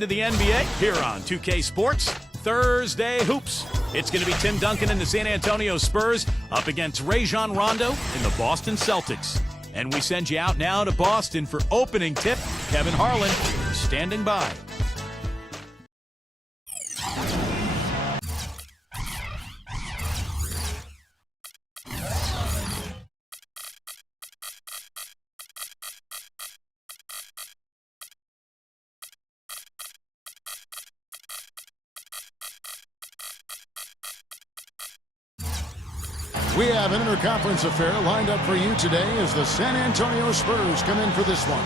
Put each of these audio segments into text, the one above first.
into the NBA here on 2K Sports Thursday Hoops. It's going to be Tim Duncan and the San Antonio Spurs up against Rajon Rondo and the Boston Celtics. And we send you out now to Boston for opening tip. Kevin Harlan standing by. We have an interconference affair lined up for you today as the San Antonio Spurs come in for this one.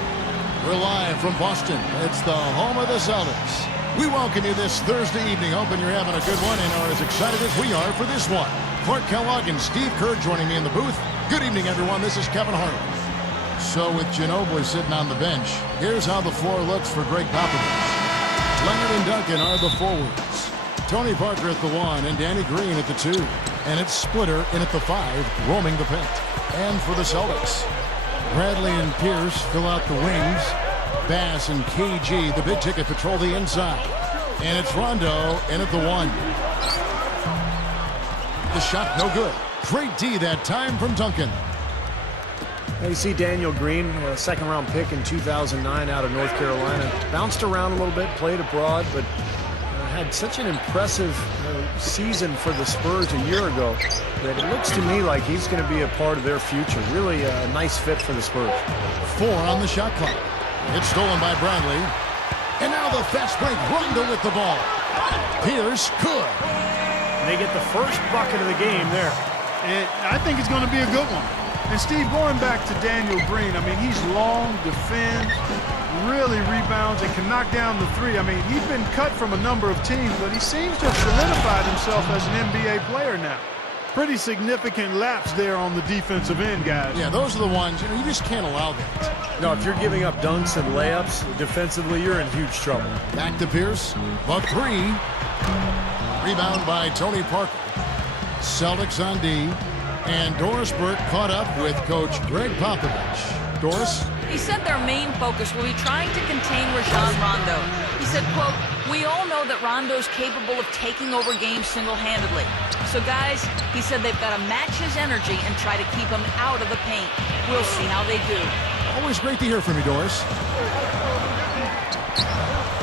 We're live from Boston. It's the home of the Celtics. We welcome you this Thursday evening. Hoping you're having a good one and are as excited as we are for this one. Clark Kellogg and Steve Kerr joining me in the booth. Good evening, everyone. This is Kevin Harlan. So with Ginobili sitting on the bench, here's how the floor looks for Greg Popovich. Leonard and Duncan are the forwards. Tony Parker at the 1 and Danny Green at the 2. And it's Splitter in at the 5, roaming the paint. And for the Celtics, Bradley and Pierce fill out the wings. Bass and KG, the big ticket, patrol the inside. And it's Rondo in at the 1. The shot no good. Great D that time from Duncan. You see Daniel Green, a second-round pick in 2009 out of North Carolina. Bounced around a little bit, played abroad, but had such an impressive season for the Spurs a year ago that it looks to me like he's going to be a part of their future. Really a nice fit for the Spurs. 4 on the shot clock. It's stolen by Bradley. And now the fast break. Rondo with the ball. Pierce good. They get the first bucket of the game there. And I think it's going to be a good one. And Steve, going back to Daniel Green, I mean, he's long, defends, really rebounds, and can knock down the 3. I mean, he's been cut from a number of teams, but he seems to have solidified himself as an NBA player now. Pretty significant lapse there on the defensive end, guys. Yeah, those are the ones, you just can't allow that. No, if you're giving up dunks and layups, defensively, you're in huge trouble. Back to Pierce. The 3. Rebound by Tony Parker. Celtics on D. And Doris Burke caught up with Coach Greg Popovich. Doris? He said their main focus will be trying to contain Rajon Rondo. He said, quote, "We all know that Rondo's capable of taking over games single-handedly. So, guys," he said, "they've got to match his energy and try to keep him out of the paint. We'll see how they do." Always great to hear from you, Doris.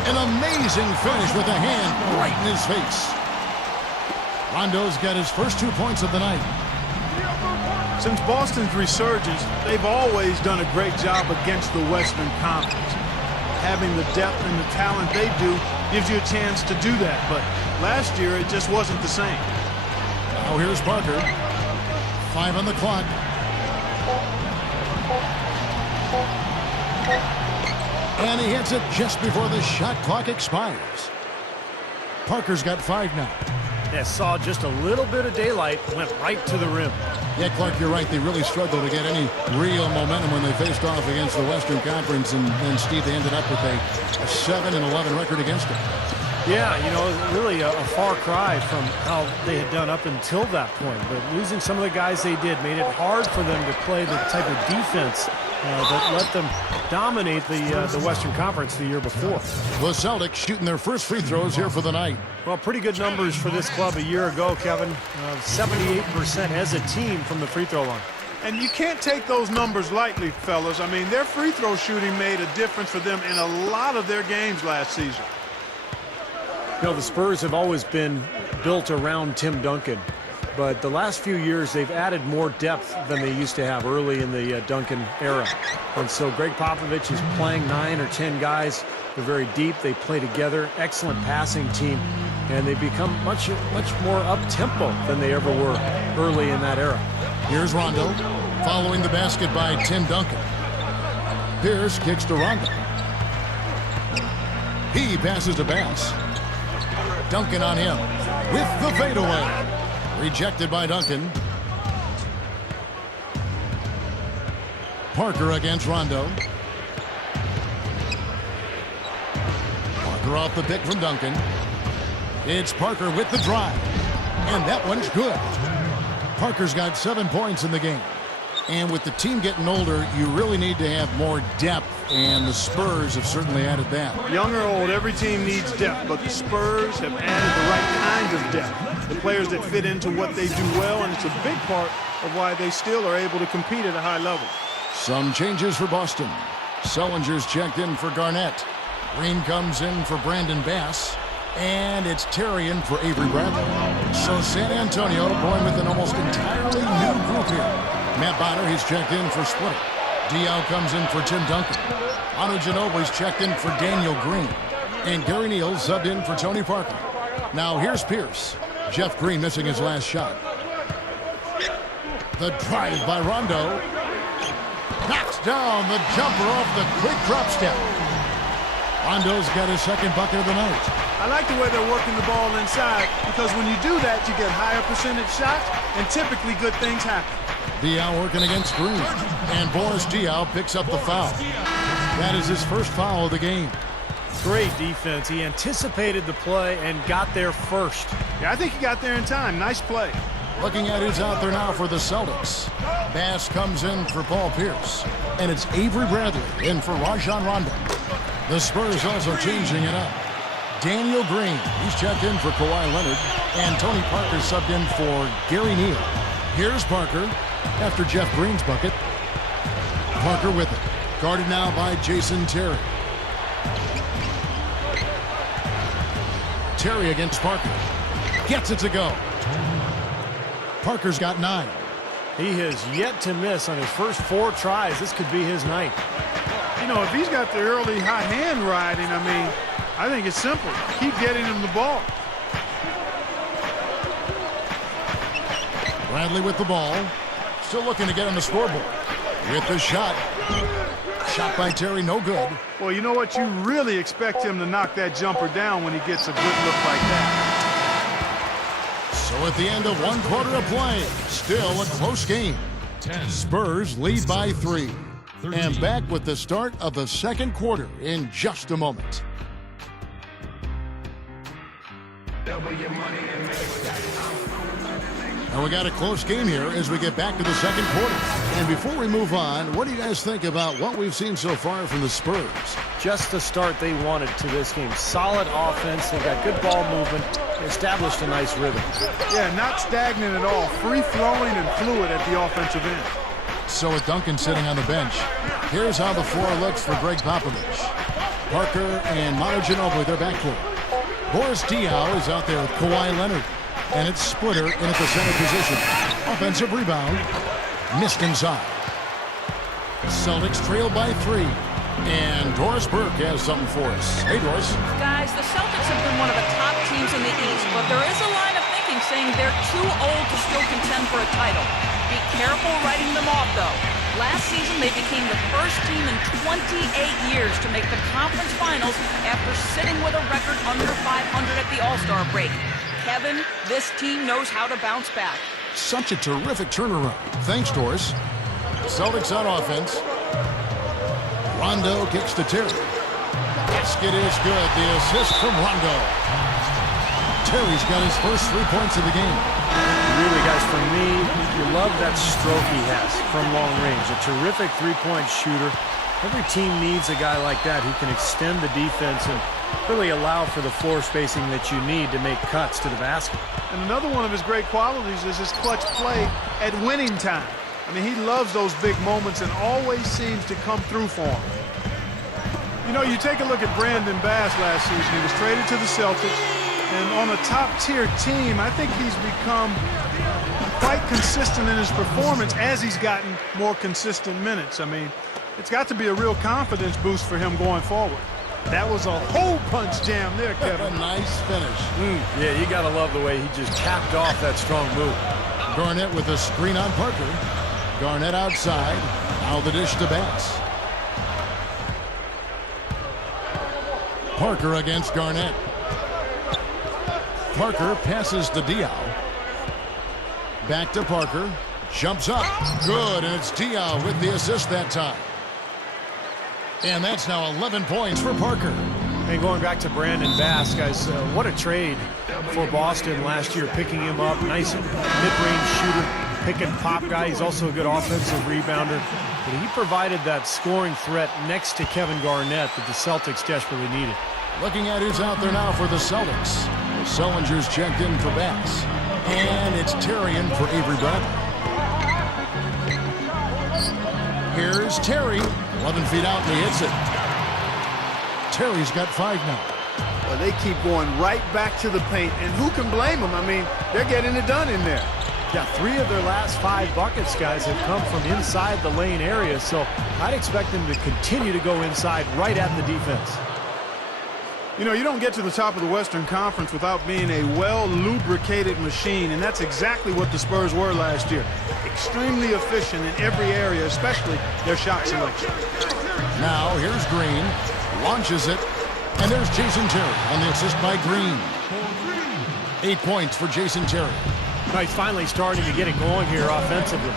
An amazing finish with a hand right in his face. Rondo's got his first 2 points of the night. Since Boston's resurgence, they've always done a great job against the Western Conference. Having the depth and the talent they do gives you a chance to do that, but last year it just wasn't the same. Now here's Parker. 5 on the clock. And he hits it just before the shot clock expires. Parker's got 5 now. Yeah, saw just a little bit of daylight, went right to the rim. Yeah, Clark, you're right. They really struggled to get any real momentum when they faced off against the Western Conference. And Steve, they ended up with a 7-11 record against them. Yeah, you know, really a far cry from how they had done up until that point. But losing some of the guys they did made it hard for them to play the type of defense that let them dominate the Western Conference the year before. The Celtics shooting their first free throws here for the night. Well, pretty good numbers for this club a year ago, Kevin. 78% as a team from the free throw line. And you can't take those numbers lightly, fellas. I mean, their free throw shooting made a difference for them in a lot of their games last season. You know, the Spurs have always been built around Tim Duncan. But the last few years, they've added more depth than they used to have early in the Duncan era. And so Greg Popovich is playing 9 or 10 guys. They're very deep. They play together. Excellent passing team. And they've become much more up-tempo than they ever were early in that era. Here's Rondo, following the basket by Tim Duncan. Pierce kicks to Rondo. He passes to Bass. Duncan on him with the fadeaway. Rejected by Duncan. Parker against Rondo. Parker off the pick from Duncan. It's Parker with the drive. And that one's good. Parker's got 7 points in the game. And with the team getting older, you really need to have more depth, and the Spurs have certainly added that. Young or old, every team needs depth, but the Spurs have added the right kind of depth. The players that fit into what they do well, and it's a big part of why they still are able to compete at a high level. Some changes for Boston. Sellinger's checked in for Garnett. Green comes in for Brandon Bass. And it's Terry in for Avery Bradley. So San Antonio going with an almost entirely new group here. Matt Bonner, he's checked in for Splitter. Diaw comes in for Tim Duncan. Manu Ginobili's checked in for Daniel Green. And Gary Neal subbed in for Tony Parker. Now here's Pierce. Jeff Green missing his last shot. The drive by Rondo. Knocks down the jumper off the quick drop step. Rondo's got his second bucket of the night. I like the way they're working the ball inside, because when you do that, you get higher percentage shots, and typically good things happen. Diaw working against Green. And Boris Diaw picks up the foul. That is his first foul of the game. Great defense. He anticipated the play and got there first. Yeah, I think he got there in time. Nice play. Looking at who's out there now for the Celtics. Bass comes in for Paul Pierce. And it's Avery Bradley in for Rajon Rondo. The Spurs also changing it up. Daniel Green, he's checked in for Kawhi Leonard. And Tony Parker subbed in for Gary Neal. Here's Parker after Jeff Green's bucket. Parker with it. Guarded now by Jason Terry. Terry against Parker. Gets it to go. Parker's got 9. He has yet to miss on his first 4 tries. This could be his night. You know, if he's got the early hot hand riding, I mean, I think it's simple. Keep getting him the ball. Bradley with the ball. Still looking to get on the scoreboard. With the shot. Shot by Terry, no good. Well, you know what? You really expect him to knock that jumper down when he gets a good look like that. So at the end of 1 quarter of play, still a close game. Spurs lead by 3. And back with the start of the second quarter in just a moment. And we got a close game here as we get back to the second quarter. And before we move on, what do you guys think about what we've seen so far from the Spurs? Just the start they wanted to this game. Solid offense. They got good ball movement. They established a nice rhythm. Yeah, not stagnant at all. Free-flowing and fluid at the offensive end. So with Duncan sitting on the bench, here's how the floor looks for Greg Popovich. Parker and Manu Ginobili, their backcourt. Boris Diaw is out there with Kawhi Leonard. And it's Splitter in at the center position. Offensive rebound. Missed inside. Celtics trail by 3. And Doris Burke has something for us. Hey, Doris. Guys, the Celtics have been one of the top teams in the East, but there is a line of thinking saying they're too old to still contend for a title. Be careful writing them off, though. Last season, they became the first team in 28 years to make the conference finals after sitting with a record under 500 at the All-Star break. Kevin, this team knows how to bounce back. Such a terrific turnaround. Thanks, Doris. Celtics on offense. Rondo kicks to Terry. Basket is good. The assist from Rondo. Terry's got his first 3 points of the game. Really, guys, for me, you love that stroke he has from long range. A terrific three-point shooter. Every team needs a guy like that who can extend the defense and really allow for the floor spacing that you need to make cuts to the basket. And another one of his great qualities is his clutch play at winning time. I mean, he loves those big moments and always seems to come through for him. You know, you take a look at Brandon Bass last season. He was traded to the Celtics, and on a top-tier team, I think he's become quite consistent in his performance as he's gotten more consistent minutes. I mean, it's got to be a real confidence boost for him going forward. That was a hole punch jam there, Kevin. A nice finish. Yeah, you got to love the way he just capped off that strong move. Garnett with a screen on Parker. Garnett outside. Now the dish to Bass. Parker against Garnett. Parker passes to Diaw. Back to Parker. Jumps up. Good, and it's Diaw with the assist that time. And that's now 11 points for Parker. And going back to Brandon Bass, guys, what a trade for Boston last year, picking him up. Nice mid-range shooter. pick-and-pop guy. He's also a good offensive rebounder. But he provided that scoring threat next to Kevin Garnett that the Celtics desperately needed. Looking at who's out there now for the Celtics. Sullinger's checked in for Bass. And it's Terry in for Avery Bradley. Here's Terry. 11 feet out and he hits it. Terry's got 5 now. Well, they keep going right back to the paint, and who can blame them? I mean, they're getting it done in there. Yeah, 3 of their last 5 buckets, guys, have come from inside the lane area, so I'd expect them to continue to go inside right at the defense. You know, you don't get to the top of the Western Conference without being a well-lubricated machine, and that's exactly what the Spurs were last year. Extremely efficient in every area, especially their shot selection. Now, here's Green. Launches it. And there's Jason Terry on the assist by Green. 8 points for Jason Terry. Now he's finally starting to get it going here offensively.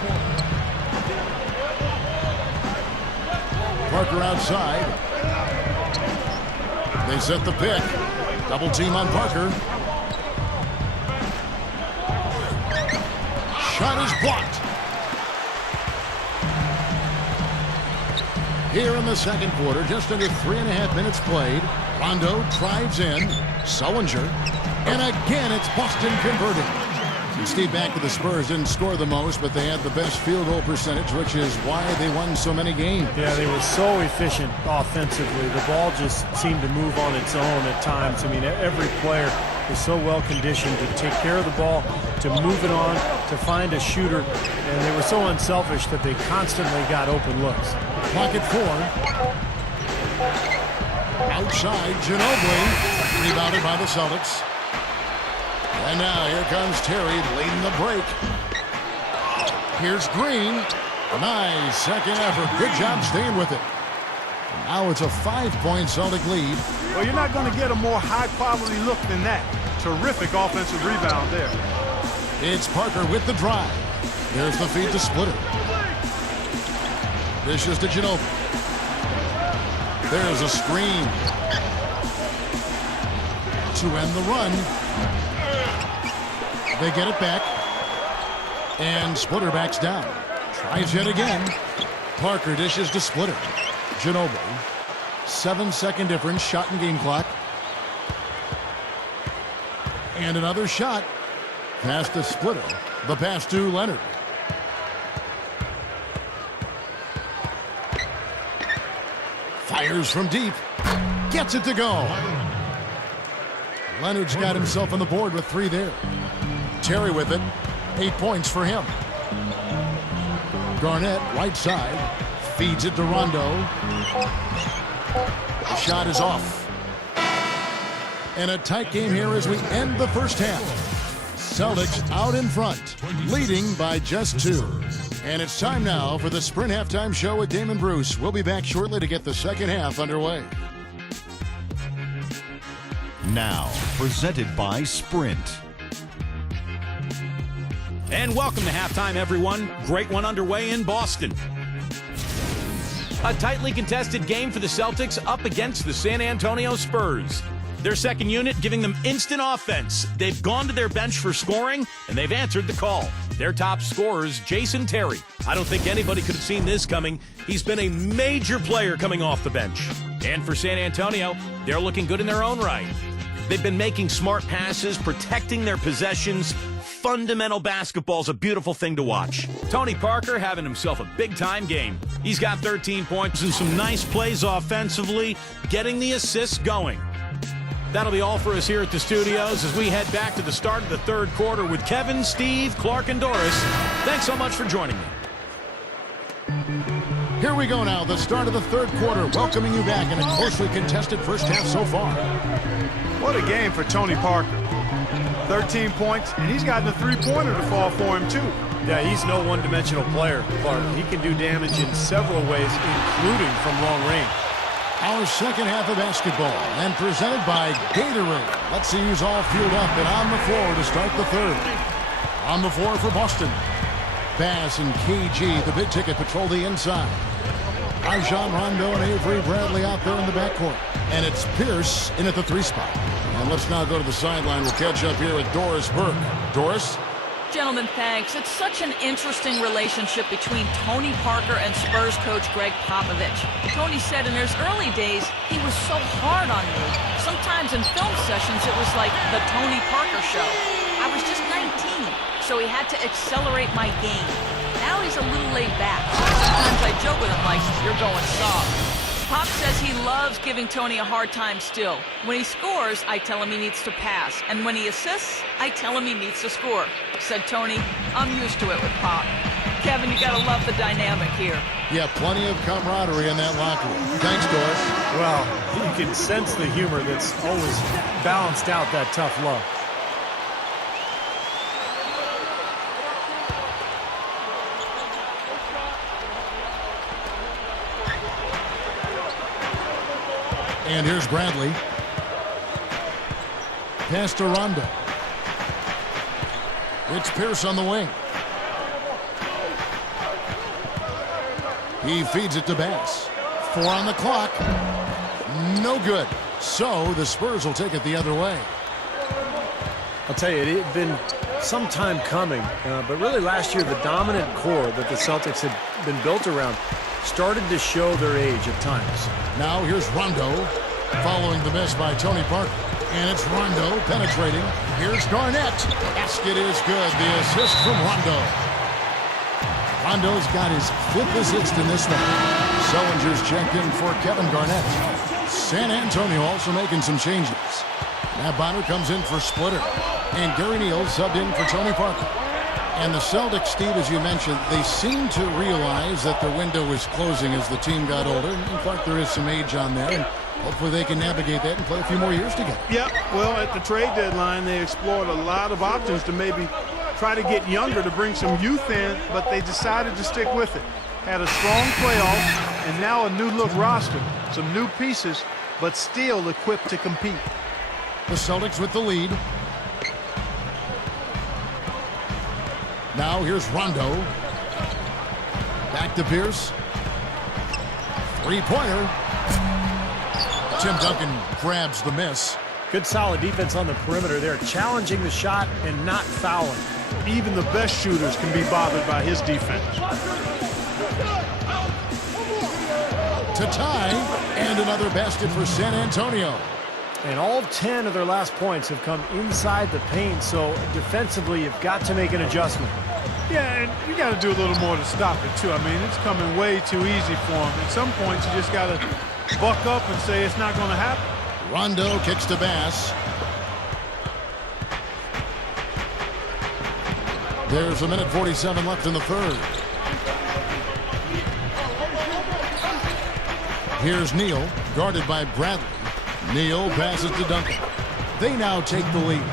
Parker outside. They set the pick. Double team on Parker. Shot is blocked. Here in the second quarter, just under 3.5 minutes played. Rondo drives in. Sullinger. And again, it's Boston converting. And Steve, back to the Spurs, didn't score the most, but they had the best field goal percentage, which is why they won so many games. Yeah, they were so efficient offensively. The ball just seemed to move on its own at times. I mean, every player is so well conditioned to take care of the ball, to move it on, to find a shooter, and they were so unselfish that they constantly got open looks. Pocket 4. Outside, Ginobili. Rebounded by the Celtics. And now here comes Terry leading the break. Here's Green. Nice second effort. Good job staying with it. And now it's a 5-point Celtic lead. Well, you're not going to get a more high-quality look than that. Terrific offensive rebound there. It's Parker with the drive. There's the feed to Splitter. Dishes to Ginobili. There's a screen. To end the run. They get it back. And Splitter backs down. Tries yet again. Parker dishes to Splitter. Ginobili. 7-second difference. Shot in game clock. And another shot. Pass to Splitter. The pass to Leonard. Fires from deep. Gets it to go. Leonard's got himself on the board with 3 there. Terry with it. 8 points for him. Garnett, right side. Feeds it to Rondo. The shot is off. And a tight game here as we end the first half. Celtics out in front, leading by just 2. And it's time now for the Sprint Halftime Show with Damon Bruce. We'll be back shortly to get the second half underway. Now, presented by Sprint. And welcome to halftime, everyone. Great one underway in Boston. A tightly contested game for the Celtics up against the San Antonio Spurs. Their second unit giving them instant offense. They've gone to their bench for scoring, and they've answered the call. Their top scorer is Jason Terry. I don't think anybody could have seen this coming. He's been a major player coming off the bench. And for San Antonio, they're looking good in their own right. They've been making smart passes, protecting their possessions. Fundamental basketball's a beautiful thing to watch. Tony Parker having himself a big-time game. He's got 13 points and some nice plays offensively, getting the assists going. That'll be all for us here at the studios as we head back to the start of the third quarter with Kevin, Steve, Clark, and Doris. Thanks so much for joining me. Here we go now, the start of the third quarter, welcoming you back in a closely contested first half so far. What a game for Tony Parker. 13 points, and he's gotten a three-pointer to fall for him, too. Yeah, he's no one-dimensional player, Clark. He can do damage in several ways, including from long range. Our second half of basketball, and presented by Gatorade. Let's see who's all fueled up and on the floor to start the third. On the floor for Boston. Bass and KG, the big ticket, patrol the inside. Rajon Rondo and Avery Bradley out there in the backcourt. And it's Pierce in at the 3 spot. And let's now go to the sideline. We'll catch up here with Doris Burke. Doris? Gentlemen, thanks. It's such an interesting relationship between Tony Parker and Spurs coach Greg Popovich. Tony said in his early days, he was so hard on me. Sometimes in film sessions, it was like the Tony Parker show. I was just 19, so he had to accelerate my game. Now he's a little laid back. Sometimes I joke with him like, you're going soft. Pop says he loves giving Tony a hard time still. When he scores, I tell him he needs to pass. And when he assists, I tell him he needs to score. Said Tony, I'm used to it with Pop. Kevin, you gotta love the dynamic here. Yeah, plenty of camaraderie in that locker room. Thanks, Doris. Well, you can sense the humor that's always balanced out that tough love. And here's Bradley. Pass to Rondo. It's Pierce on the wing. He feeds it to Bass. 4 on the clock. No good. So the Spurs will take it the other way. I'll tell you, it had been some time coming, but really last year the dominant core that the Celtics had been built around started to show their age at times. Now here's Rondo, following the miss by Tony Parker. And it's Rondo penetrating. Here's Garnett. Basket is good. The assist from Rondo. Rondo's got his 5th assist in this one. Sellinger's checked in for Kevin Garnett. San Antonio also making some changes. Matt Bonner comes in for Splitter. And Gary Neal subbed in for Tony Parker. And the Celtics, Steve, as you mentioned, they seem to realize that the window is closing as the team got older. In fact, there is some age on there. And hopefully they can navigate that and play a few more years together. Yeah, well, at the trade deadline, they explored a lot of options to maybe try to get younger to bring some youth in, but they decided to stick with it. Had a strong playoff, and now a new-look roster. Some new pieces, but still equipped to compete. The Celtics with the lead. Now here's Rondo. Back to Pierce. Three-pointer. Tim Duncan grabs the miss. Good solid defense on the perimeter there, challenging the shot and not fouling. Even the best shooters can be bothered by his defense. To tie, and another basket for San Antonio. And all 10 of their last points have come inside the paint, so defensively you've got to make an adjustment. Yeah, and you got to do a little more to stop it, too. I mean, it's coming way too easy for him. At some points, you just got to buck up and say it's not going to happen. Rondo kicks to Bass. There's 1:47 left in the third. Here's Neal, guarded by Bradley. Neal passes to Duncan. They now take the lead.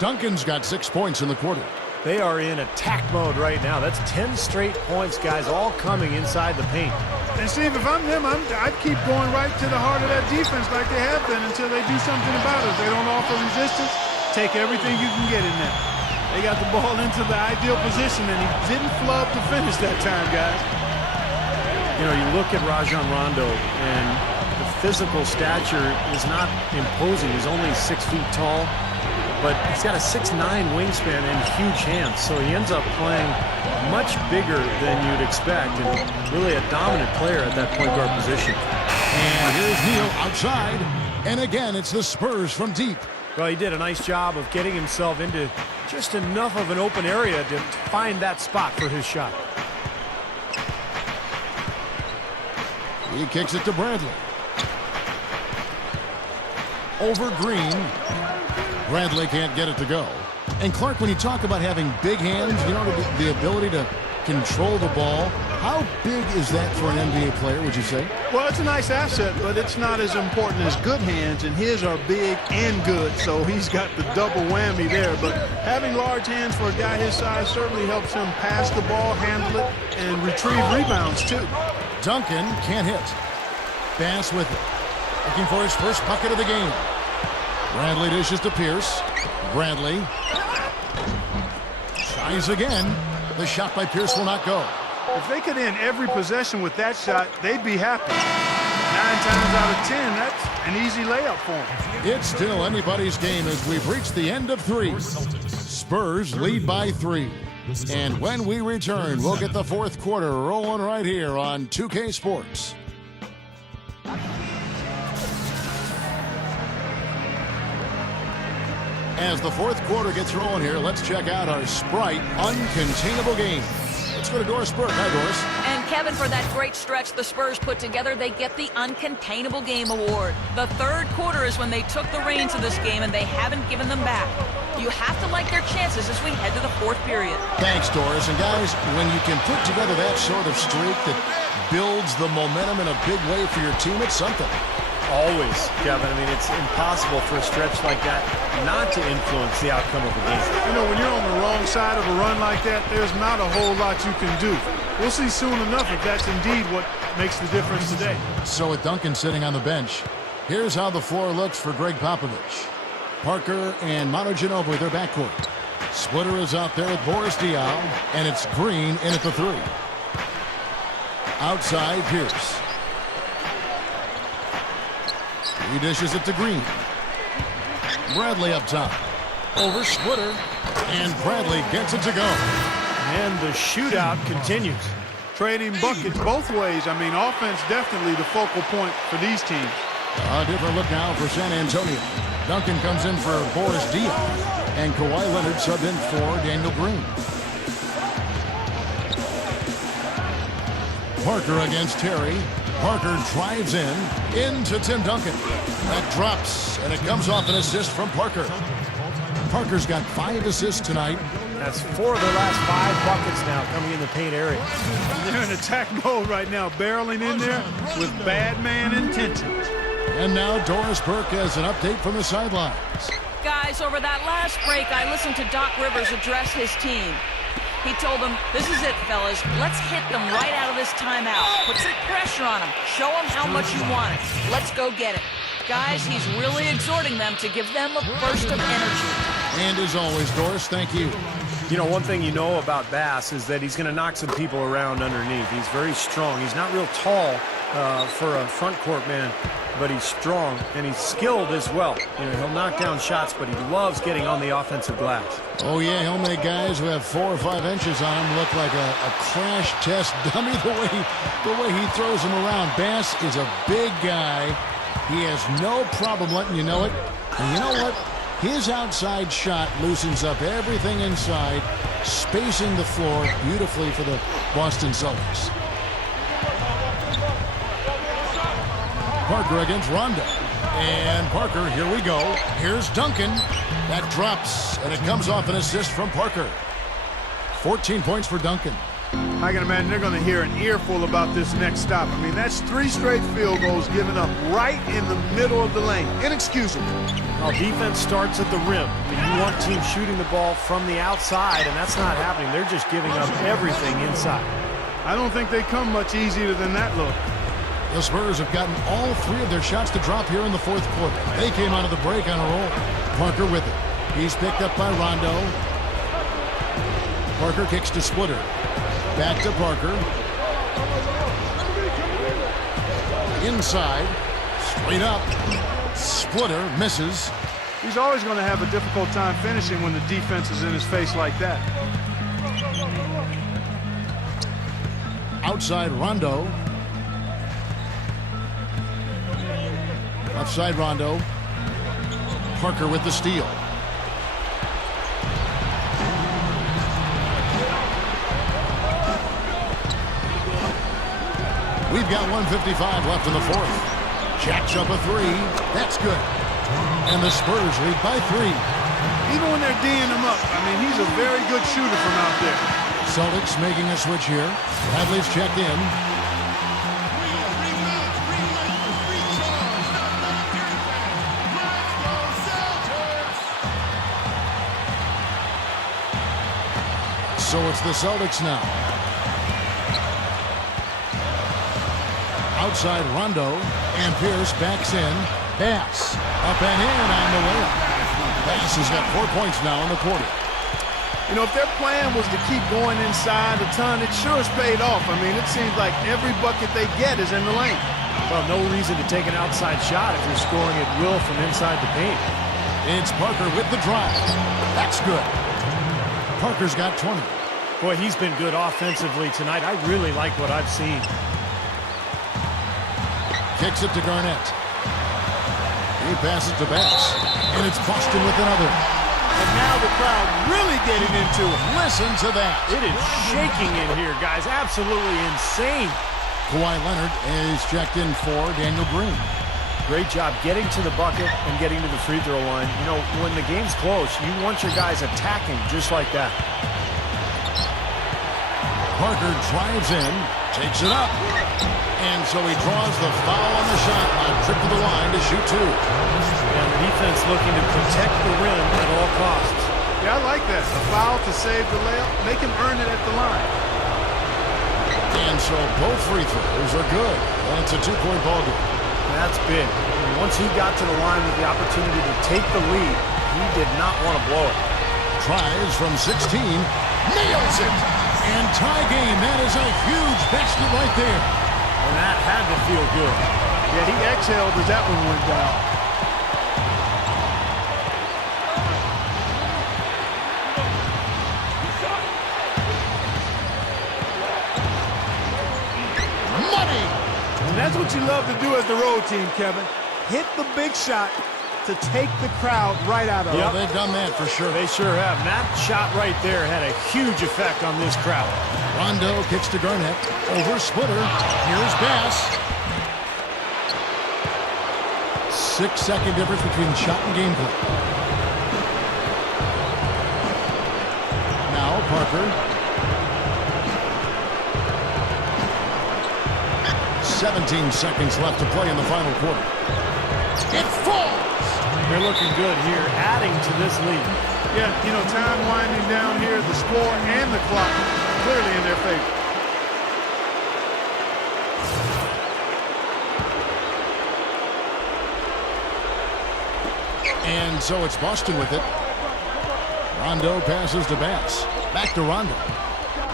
Duncan's got 6 points in the quarter. They are in attack mode right now. That's 10 straight points, guys, all coming inside the paint. And Steve, if I'm them, I'd keep going right to the heart of that defense like they have been until they do something about it. If they don't offer resistance, take everything you can get in there. They got the ball into the ideal position, and he didn't flub to finish that time, guys. You know, you look at Rajon Rondo, and the physical stature is not imposing. He's only 6 feet tall, but he's got a 6'9" wingspan and huge hands, so he ends up playing much bigger than you'd expect, and really a dominant player at that point guard position. And here's Neal outside, and again it's the Spurs from deep. Well, he did a nice job of getting himself into just enough of an open area to find that spot for his shot. He kicks it to Bradley. Over Green. Bradley can't get it to go. And Clark, when you talk about having big hands, you know, the ability to control the ball, how big is that for an NBA player, would you say? Well, it's a nice asset, but it's not as important as good hands, and his are big and good, so he's got the double whammy there. But having large hands for a guy his size certainly helps him pass the ball, handle it, and retrieve rebounds, too. Duncan can't hit. Bass with it. Looking for his first bucket of the game. Bradley dishes to Pierce. Bradley tries again. The shot by Pierce will not go. If they could end every possession with that shot, they'd be happy. 9 times out of 10, an easy layup for him. It's still anybody's game as we've reached the end of 3. Spurs lead by 3. And when we return, we'll get the fourth quarter rolling right here on 2K Sports. As the fourth quarter gets rolling here, let's check out our Sprite Uncontainable Game. Let's go to Doris Burke. Hi, Doris. And Kevin, for that great stretch the Spurs put together, they get the Uncontainable Game award. The third quarter is when they took the reins of this game, and they haven't given them back. You have to like their chances as we head to the fourth period. Thanks, Doris. And guys, when you can put together that sort of streak that builds the momentum in a big way for your team, it's something. Always, Kevin. I mean, it's impossible for a stretch like that not to influence the outcome of the game. You know, when you're on the wrong side of a run like that, there's not a whole lot you can do. We'll see soon enough if that's indeed what makes the difference today. So with Duncan sitting on the bench, here's how the floor looks for Greg Popovich. Parker and Manu Ginobili, their backcourt. Splitter is out there with Boris Diaw, and it's Green in at the 3. Outside, Pierce. He dishes it to Green. Bradley up top. Over Splitter. And Bradley gets it to go. And the shootout continues. Trading buckets both ways. I mean, offense definitely the focal point for these teams. A different look now for San Antonio. Duncan comes in for Boris Diaw. And Kawhi Leonard subbed in for Daniel Green. Parker against Terry. Parker drives into Tim Duncan. That drops, and it comes off an assist from Parker. Parker's got 5 assists tonight. That's 4 of their last 5 buckets now coming in the paint area. They're in attack mode right now, barreling in there with bad man intentions. And now Doris Burke has an update from the sidelines. Guys, over that last break, I listened to Doc Rivers address his team. He told them, this is it, fellas. Let's hit them right out of this timeout. Put some pressure on them. Show them how much you want it. Let's go get it. Guys, he's really exhorting them to give them a burst of energy. And as always, Doris, thank you. You know, one thing you know about Bass is that he's going to knock some people around underneath. He's very strong. He's not real tall for a front court man, but he's strong and he's skilled as well. You know, he'll knock down shots, but he loves getting on the offensive glass. Oh, yeah, he'll make guys who have 4 or 5 inches on him look like a crash test dummy the way he throws them around. Bass is a big guy. He has no problem letting you know it. And you know what? His outside shot loosens up everything inside, spacing the floor beautifully for the Boston Celtics. Parker against Rondo. And Parker, here we go. Here's Duncan. That drops, and it comes off an assist from Parker. 14 points for Duncan. I can imagine they're going to hear an earful about this next stop. I mean, that's 3 straight field goals given up right in the middle of the lane. Inexcusable. Well, defense starts at the rim. I mean, you want teams shooting the ball from the outside, and that's not happening. They're just giving up everything inside. I don't think they come much easier than that look. The Spurs have gotten all 3 of their shots to drop here in the fourth quarter. They came out of the break on a roll. Parker with it. He's picked up by Rondo. Parker kicks to Splitter. Back to Parker. Inside. Straight up. Splitter misses. He's always going to have a difficult time finishing when the defense is in his face like that. Outside Rondo. Left side Rondo. Parker with the steal. We've got 1:55 left in the fourth. Jacks up a 3. That's good. And the Spurs lead by 3. Even when they're D'ing him up, I mean, he's a very good shooter from out there. Celtics making a switch here. Bradley's checked in. So it's the Celtics now. Outside Rondo, and Pierce backs in. Bass up and in on the way up. Bass has got 4 points now in the quarter. You know, if their plan was to keep going inside a ton, it sure has paid off. I mean, it seems like every bucket they get is in the lane. Well, no reason to take an outside shot if you're scoring at will from inside the paint. It's Parker with the drive. That's good. Parker's got 20. Boy, he's been good offensively tonight. I really like what I've seen. Kicks it to Garnett. He passes to Bass. And it's Boston with another. And now the crowd really getting into it. Listen to that. It is shaking in here, guys. Absolutely insane. Kawhi Leonard is checked in for Daniel Green. Great job getting to the bucket and getting to the free throw line. You know, when the game's close, you want your guys attacking just like that. Parker drives in, takes it up. And so he draws the foul on the shot clock. Trip to the line to shoot two. And the defense looking to protect the rim at all costs. Yeah, I like that. A foul to save the layup. Make him earn it at the line. And so both free throws are good. And it's a two-point ball game. That's big. And once he got to the line with the opportunity to take the lead, he did not want to blow it. Tries from 16. Nails it. And tie game. That is a huge basket right there. And that had to feel good. Yeah, he exhaled as that one went down. Money. And that's what you love to do as the road team, Kevin. Hit the big shot to take the crowd right out of it. Well, they've done that for sure. They sure have. And that shot right there had a huge effect on this crowd. Rondo kicks to Garnett. Over Splitter. Here's Bass. 6-second difference between shot and gameplay. Now Parker. 17 seconds left to play in the final quarter. It falls! They're looking good here, adding to this lead. Yeah, you know, time winding down here, the score and the clock clearly in their favor. And so it's Boston with it. Rondo passes to Bass. Back to Rondo.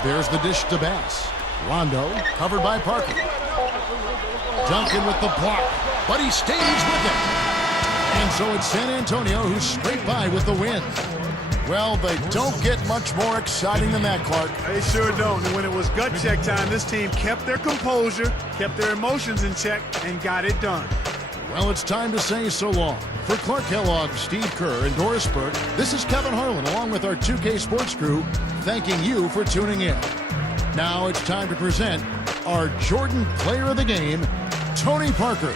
There's the dish to Bass. Rondo covered by Parker. Duncan with the block, but he stays with it. And so it's San Antonio who's straight by with the win. Well, they don't get much more exciting than that, Clark. They sure don't. And when it was gut check time, this team kept their composure, kept their emotions in check, and got it done. Well, it's time to say so long. For Clark Kellogg, Steve Kerr, and Doris Burke, this is Kevin Harlan along with our 2K Sports crew, thanking you for tuning in. Now it's time to present our Jordan Player of the Game, Tony Parker.